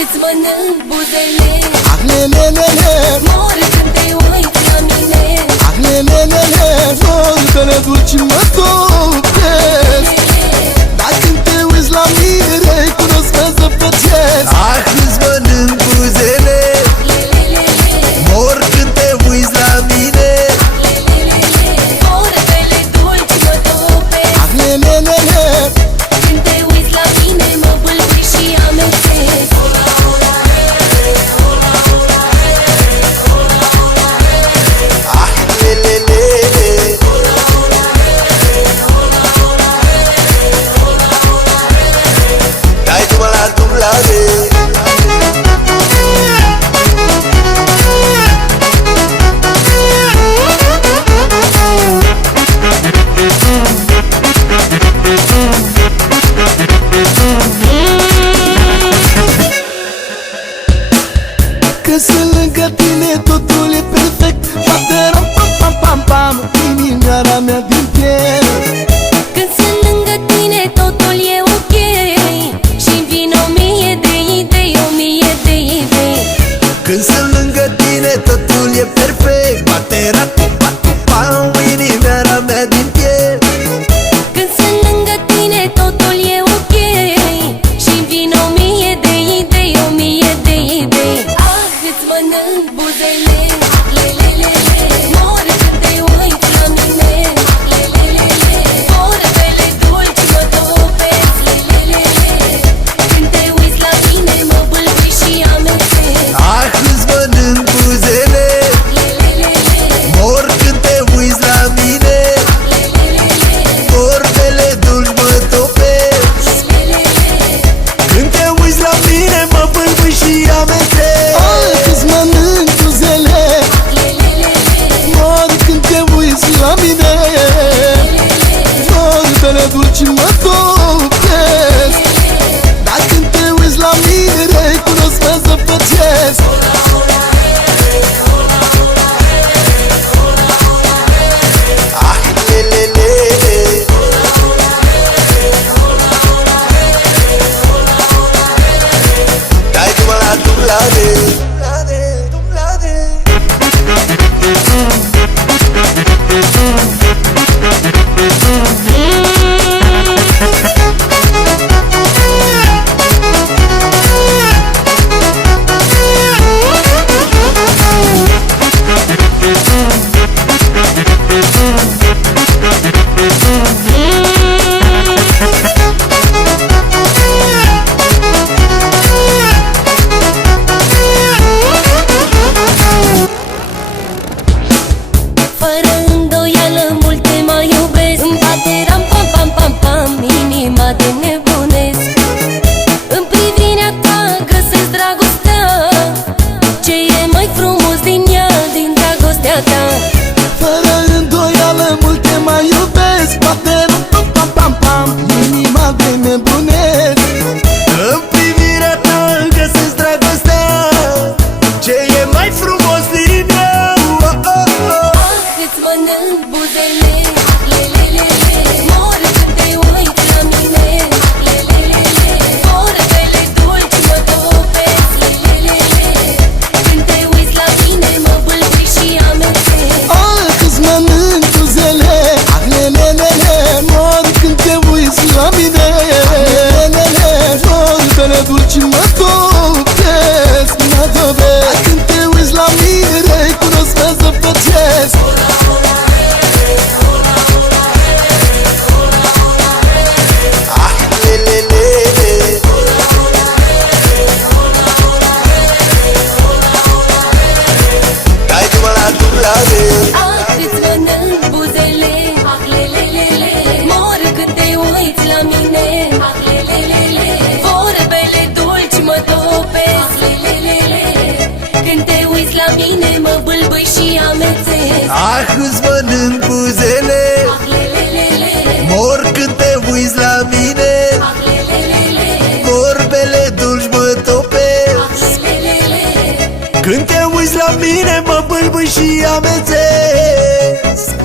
Îți mănânc buzele, Ah, lelelele, mor când te uiți la mine. ah, lelelele, vorbele dulci mă topesc. Dar când te uiți la mine, recunosc că zăpăcesc. Ah, îți mănânc buzele, mor când te uiți la mine. Vorbele dulci mă topesc. Ah, lelelele, Când te uiți la mine, mă bâlbâi și amețesc. Ah, lelele, dai-tu-mă la dublare. că sunt lângă tine, totul e perfect. Bate ram pam pam pam pam, inimioara mea din piele. Când sunt lângă tine, totul e ok. Și-mi vin 1000 de idei, 1000 de idei. Când sunt lângă tine, totul e perfect. Bate ratu-patu-pam, inimioara mea din piele. Când sunt lângă tine, totul e ok. Și-mi vin 1000 de idei, 1000 de idei. Ah, îți mănânc buzele, lelelele, mor când te uiți la mine. Lelelele, vorbele dulci mă topesc. Lelelele, când te uiți la mine, mă bâlbâi și amețesc. Ah, îți mănânc buzele, mor când te uiți la mine. Vorbele dulci mă topesc. Când te uiți la mine, mă bâlbâi și amețesc. Ah, că-ți mănânc buzele, mor când te uiți la mine. Vorbele dulci mă topesc. Dar când te uiți la mine, recunosc că zăpăcesc. Ah, lelele, dai-tu-mă la dublare. Fără îndoială, mult te mai iubesc. Îmi bate ram pam pam pam pam, inima de nebunesc. În privirea ta găsesc dragostea, ce e mai frumos din ea, din dragostea ta. Fără îndoială, mult te mai iubesc. Bate ram pam pam pam pam, inima de nebunesc. În privirea ta găsesc dragostea, ce e mai frumos din ea. Ah, îți mănânc buzele, lelelele, mor când te uiți la mine. Lelelele, vorbele dulci mă topesc. Lelelele, când te uiți la mine, mă bâlbâi și amețesc. Ah, că-ți mănânc buzele, ah, lelelele, mor când te uiți la mine. Lelelele, vorbele dulci mă topesc, mă topesc. Dar când te uiți la mine, recunosc că zăpăcesc. Ah, lelele, dai-tu-mă la dublare. Ah, îți mănânc buzele, ah, lelelele, mor când te uiți la mine. Ah, lelelele, vorbele dulci Când te uiți la mine mă bâlbâi și amețesc.